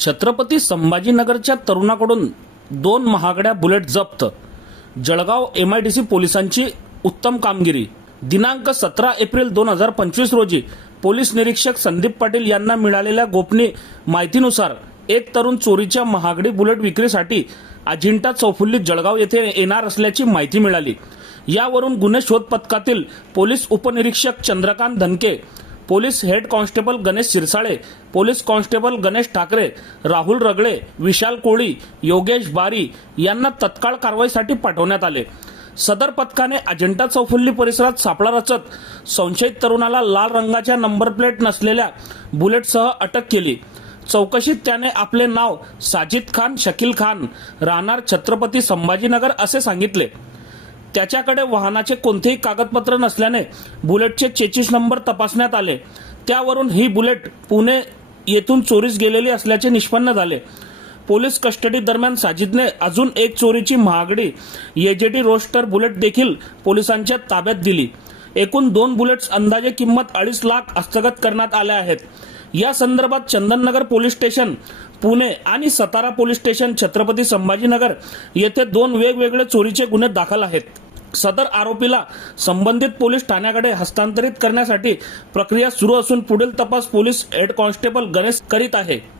छत्रपती संभाजीनगरच्या तरुणाकडून दोन महागड्या बुलेट जप्त जळगाव एमआयडीसी पोलिसांची उत्तम कामगिरी दिनांक सतरा एप्रिल दोन हजार पंचवीस रोजी पोलीस निरीक्षक संदीप पाटील यांना मिळालेल्या गोपनीय माहितीनुसार एक तरुण चोरीच्या महागडी बुलेट विक्रीसाठी अजिंठा चौफुल्ली जळगाव येथे येणार असल्याची माहिती मिळाली यावरून गुन्हे शोध पथकातील पोलीस उपनिरीक्षक Chandrakant Dhanke police head constable Ganesh Shirsale police constable Ganesh Thackeray Rahul Ragle Vishal Koli Yogesh Bari यांना तत्काळ कारवाईसाठी पाठवण्यात आले सदर पथकाने अजिंठा चौफुल्ली परिसरात सापळा रचत संशयित तरुणाला लाल रंगाच्या नंबर प्लेट नसलेल्या बुलेटसह अटक केली चौकशीत त्याने आपले नाव साजिद खान शकील खान राहणार छत्रपती संभाजीनगर असे सांगितले त्याच्याकडे वाहनाचे कोणतेही कागदपत्र नसल्याने बुलेटचे चेचीस नंबर तपासण्यात आले त्यावरून ही बुलेट पुणे येथून चोरीस गेलेली असल्याचे निष्पन्न झाले पोलीस कस्टडी दरम्यान साजिदने अजून एक चोरीची महागडी एजेटी रोस्टर बुलेट देखील पोलिसांच्या ताब्यात दिली एकूण दोन बुलेट्स अंदाजे किंमत अडीच लाख हस्तगत करण्यात आल्या आहेत या संदर्भात चंदननगर पोलीस स्टेशन पुणे आणि सतारा पोलीस स्टेशन छत्रपती संभाजीनगर येथे दोन वेगवेगळे चोरीचे गुन्हे दाखल आहेत सदर आरोपीला संबंधित पोलीस ठाण्याकडे हस्तांतरित करण्यासाठी प्रक्रिया सुरू असून पुढील तपास पोलीस हेड कॉन्स्टेबल गणेश करीत आहे